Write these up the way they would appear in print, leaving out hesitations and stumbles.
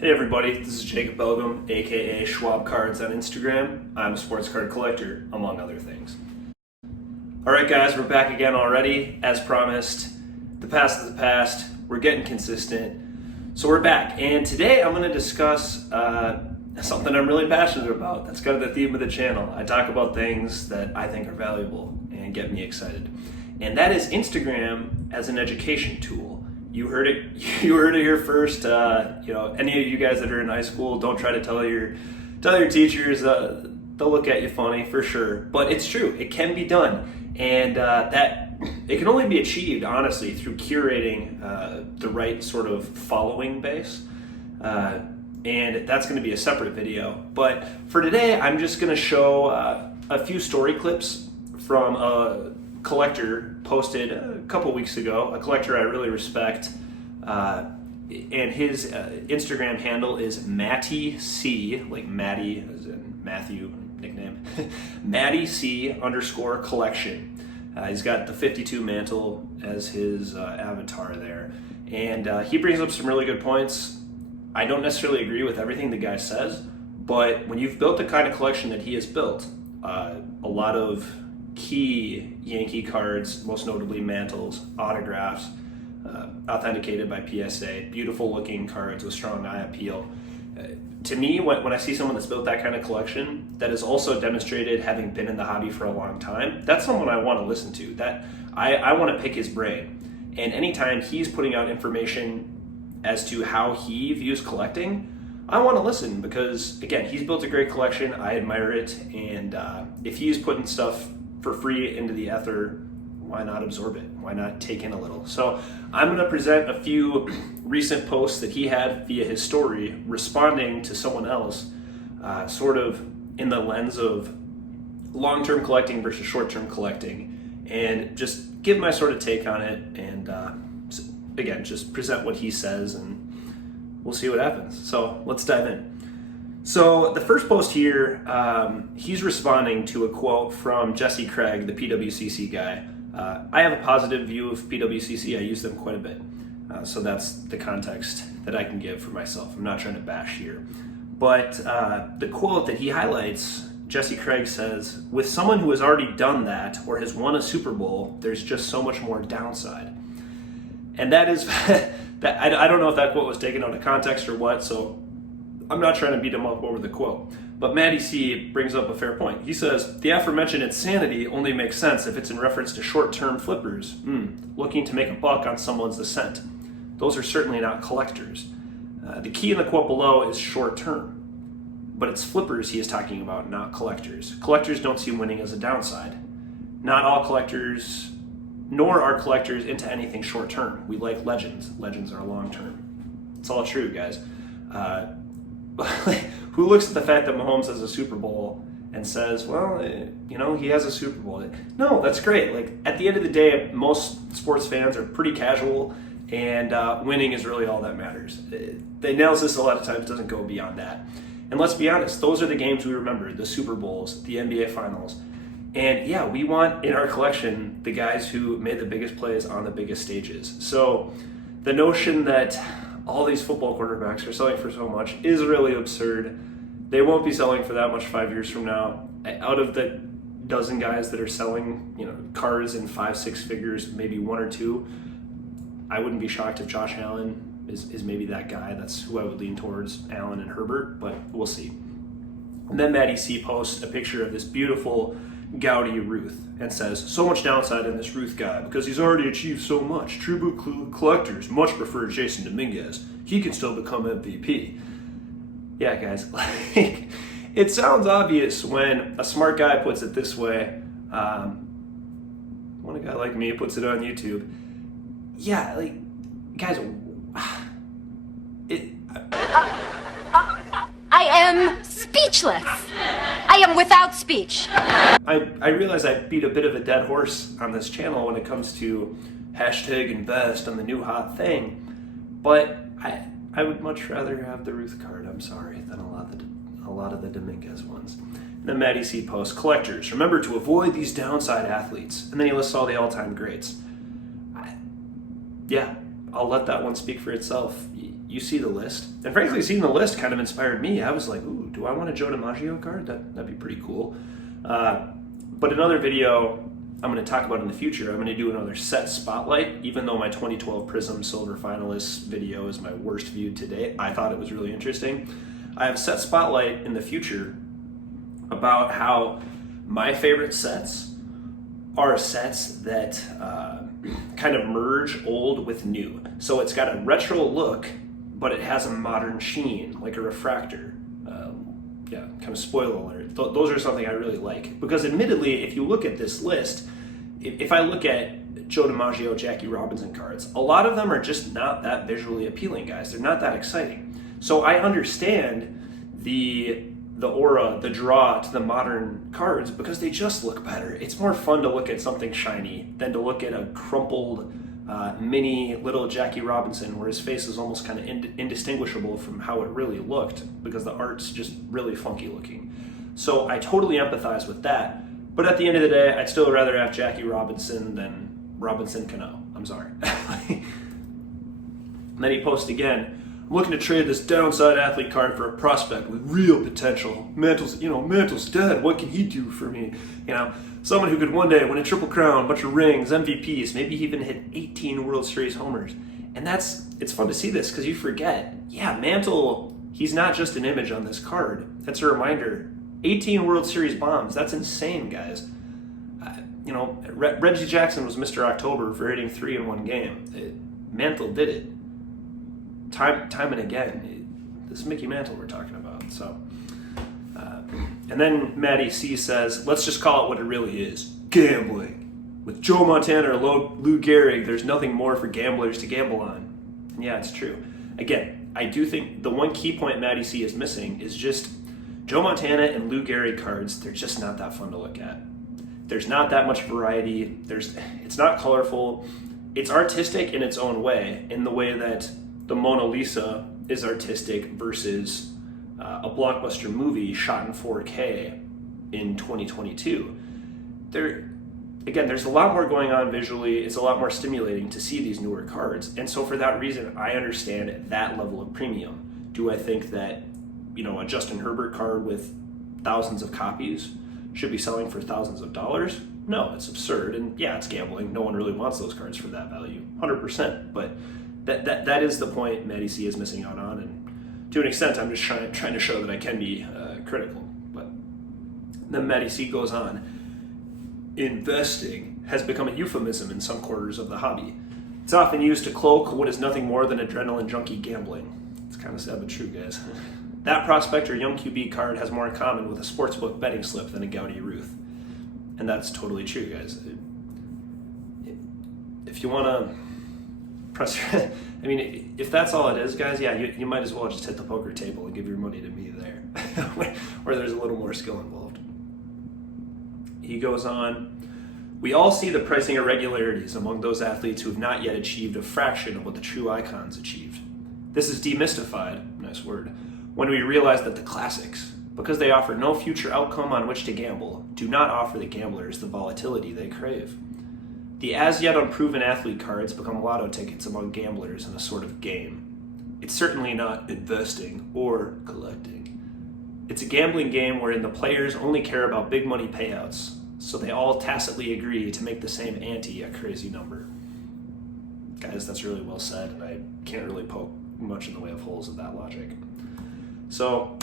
Hey everybody, this is Jacob Belgum, aka Schwab Cards on Instagram. I'm a sports card collector, among other things. Alright guys, we're back again already. As promised, the past is the past. We're getting consistent. So we're back, and today I'm going to discuss something I'm really passionate about. That's kind of the theme of the channel. I talk about things that I think are valuable and get me excited. And that is Instagram as an education tool. You heard it here first. Any of you guys that are in high school, don't try to tell your teachers. They'll look at you funny for sure. But it's true. It can be done, and that it can only be achieved honestly through curating the right sort of following base. And that's going to be a separate video. But for today, I'm just going to show a few story clips from a collector posted a couple weeks ago, a collector I really respect, and his Instagram handle is Matty C, like Matty as in Matthew nickname, Matty C _ collection. He's got the 52 mantle as his avatar there, and he brings up some really good points. I don't necessarily agree with everything the guy says, but when you've built the kind of collection that he has built, a lot of key Yankee cards, most notably mantles, autographs, authenticated by PSA, beautiful looking cards with strong eye appeal. To me, when I see someone that's built that kind of collection, that has also demonstrated having been in the hobby for a long time, that's someone I want to listen to. That I want to pick his brain. And anytime he's putting out information as to how he views collecting, I want to listen because, again, he's built a great collection. I admire it. And if he's putting stuff for free into the ether, why not absorb it? Why not take in a little? So I'm going to present a few recent posts that he had via his story responding to someone else, sort of in the lens of long-term collecting versus short-term collecting, and just give my sort of take on it, and again, just present what he says, and we'll see what happens. So let's dive in. So the first post here, he's responding to a quote from Jesse Craig, the PWCC guy. I have a positive view of PWCC. I use them quite a bit. So that's the context that I can give for myself. I'm not trying to bash here. But the quote that he highlights, Jesse Craig says, "With someone who has already done that or has won a Super Bowl, there's just so much more downside." And that is, I don't know if that quote was taken out of context or what, so I'm not trying to beat him up over the quote. But Matty C brings up a fair point. He says, "The aforementioned insanity only makes sense if it's in reference to short-term flippers, looking to make a buck on someone's ascent. Those are certainly not collectors. The key in the quote below is short-term. But it's flippers he is talking about, not collectors. Collectors don't see winning as a downside. Not all collectors, nor are collectors into anything short-term. We like legends. Legends are long-term." It's all true, guys. Who looks at the fact that Mahomes has a Super Bowl and says, well, he has a Super Bowl? No, that's great. Like, at the end of the day, most sports fans are pretty casual, and winning is really all that matters. The analysis a lot of times doesn't go beyond that. And let's be honest, those are the games we remember, the Super Bowls, the NBA Finals. And yeah, we want in our collection the guys who made the biggest plays on the biggest stages. So the notion that all these football quarterbacks are selling for so much is really absurd. They won't be selling for that much 5 years from now. Out of the dozen guys that are selling, cars in 5-6 figures, maybe one or two, I wouldn't be shocked if Josh Allen is maybe that guy. That's who I would lean towards, Allen and Herbert, but we'll see. And then Matty C posts a picture of this beautiful Gaudy Ruth and says, "So much downside in this Ruth guy because he's already achieved so much. True boot collectors much prefer Jason Dominguez. He can still become MVP." Yeah, guys, it sounds obvious when a smart guy puts it this way. When a guy like me puts it on YouTube. Yeah, guys, I am speechless. I am without speech. I realize I beat a bit of a dead horse on this channel when it comes to hashtag invest on the new hot thing, but I would much rather have the Ruth card, I'm sorry, than a lot of the Dominguez ones. And then Matty C posts, "Collectors, remember to avoid these downside athletes." And then he lists all the all-time greats. Yeah, I'll let that one speak for itself. you see the list. And frankly, seeing the list kind of inspired me. I was like, ooh, do I want a Joe DiMaggio card? That'd be pretty cool. But another video I'm going to talk about in the future, I'm going to do another set spotlight. Even though my 2012 Prism Silver Finalists video is my worst viewed to date, I thought it was really interesting. I have set spotlight in the future about how my favorite sets are sets that kind of merge old with new. So it's got a retro look, but it has a modern sheen, like a refractor. Kind of spoiler alert. Those are something I really like. Because admittedly, if you look at this list, if I look at Joe DiMaggio, Jackie Robinson cards, a lot of them are just not that visually appealing, guys. They're not that exciting. So I understand the aura, the draw to the modern cards because they just look better. It's more fun to look at something shiny than to look at a crumpled mini little Jackie Robinson where his face is almost kind of indistinguishable from how it really looked because the art's just really funky looking. So I totally empathize with that. But at the end of the day, I'd still rather have Jackie Robinson than Robinson Cano. I'm sorry. And then he posts again, I'm looking to trade this downside athlete card for a prospect with real potential. Mantle's dead. What can he do for me? Someone who could one day win a triple crown, a bunch of rings, MVPs, maybe even hit 18 World Series homers. And it's fun to see this because you forget, Mantle, he's not just an image on this card. That's a reminder. 18 World Series bombs. That's insane, guys. Reggie Jackson was Mr. October for hitting 3 in one game. Mantle did it. Time and again. This is Mickey Mantle we're talking about. So, and then Matty C says, let's just call it what it really is. Gambling. With Joe Montana or Lou Gehrig, there's nothing more for gamblers to gamble on. And yeah, it's true. Again, I do think the one key point Matty C is missing is just Joe Montana and Lou Gehrig cards, they're just not that fun to look at. There's not that much variety. It's not colorful. It's artistic in its own way, in the way that the Mona Lisa is artistic versus a blockbuster movie shot in 4K in 2022. There's a lot more going on visually. It's a lot more stimulating to see these newer cards. And so for that reason, I understand that level of premium. Do I think that, a Justin Herbert card with thousands of copies should be selling for thousands of dollars? No, it's absurd. And yeah, it's gambling. No one really wants those cards for that value, 100%. But that is the point Matty C is missing out on. And to an extent, I'm just trying to show that I can be critical. But then Matty C goes on. Investing has become a euphemism in some quarters of the hobby. It's often used to cloak what is nothing more than adrenaline junkie gambling. It's kind of sad but true, guys. That prospect or young QB card has more in common with a sportsbook betting slip than a Gaudy Ruth. And that's totally true, guys. If you want to press... if that's all it is, guys, you might as well just hit the poker table and give your money to me there, where there's a little more skill involved. He goes on, we all see the pricing irregularities among those athletes who have not yet achieved a fraction of what the true icons achieved. This is demystified, nice word, when we realize that the classics, because they offer no future outcome on which to gamble, do not offer the gamblers the volatility they crave. The as yet unproven athlete cards become lotto tickets among gamblers in a sort of game. It's certainly not investing or collecting. It's a gambling game wherein the players only care about big money payouts, so they all tacitly agree to make the same ante a crazy number. Guys, that's really well said, and I can't really poke much in the way of holes of that logic. So,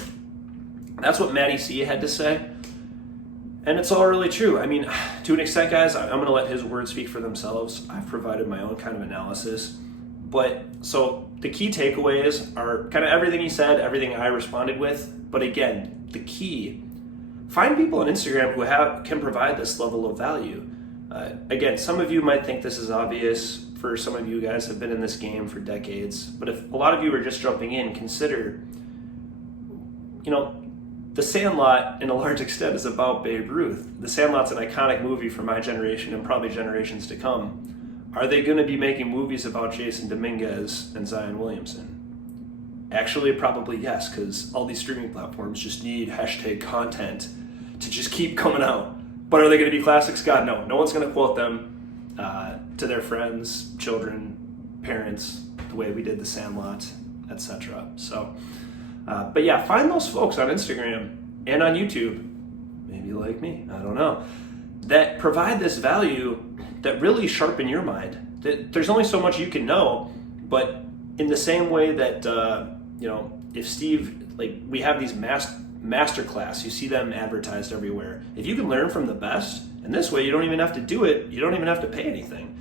that's what Matty C had to say. And it's all really true. To an extent, guys, I'm going to let his words speak for themselves. I've provided my own kind of analysis. But, so, the key takeaways are kind of everything he said, everything I responded with. But again, the key, find people on Instagram who can provide this level of value. Again, some of you might think this is obvious. For some of you guys have been in this game for decades. But if a lot of you are just jumping in, consider, The Sandlot, in a large extent, is about Babe Ruth. The Sandlot's an iconic movie for my generation and probably generations to come. Are they going to be making movies about Jason Dominguez and Zion Williamson? Actually, probably yes, because all these streaming platforms just need hashtag content to just keep coming out. But are they going to be classics? God, no. No one's going to quote them to their friends, children, parents, the way we did The Sandlot. etc. So, but yeah, find those folks on Instagram and on YouTube, maybe like me, I don't know, that provide this value that really sharpen your mind. There's only so much you can know, but in the same way that, if Steve, like we have these masterclass, you see them advertised everywhere. If you can learn from the best, and this way you don't even have to do it, you don't even have to pay anything.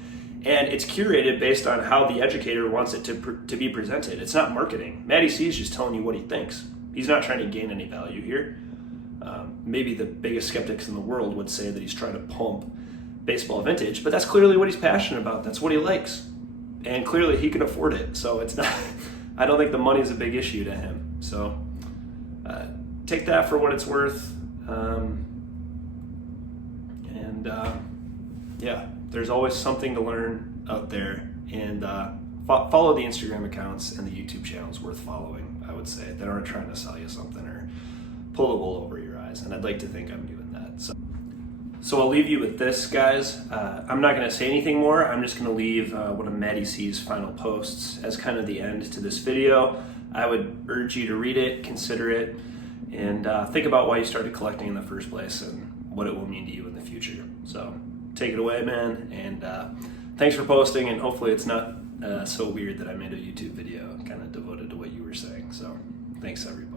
And it's curated based on how the educator wants it to be presented. It's not marketing. Matty C is just telling you what he thinks. He's not trying to gain any value here. Maybe the biggest skeptics in the world would say that he's trying to pump baseball vintage, but that's clearly what he's passionate about. That's what he likes. And clearly he can afford it. So it's not, I don't think the money is a big issue to him. So take that for what it's worth. There's always something to learn out there. And follow the Instagram accounts and the YouTube channels worth following, I would say, that aren't trying to sell you something or pull the wool over your eyes. And I'd like to think I'm doing that. So I'll leave you with this, guys. I'm not going to say anything more. I'm just going to leave one of Matty C's final posts as kind of the end to this video. I would urge you to read it, consider it, and think about why you started collecting in the first place and what it will mean to you in the future. So take it away, man, and thanks for posting, and hopefully it's not so weird that I made a YouTube video kind of devoted to what you were saying. So thanks, everybody.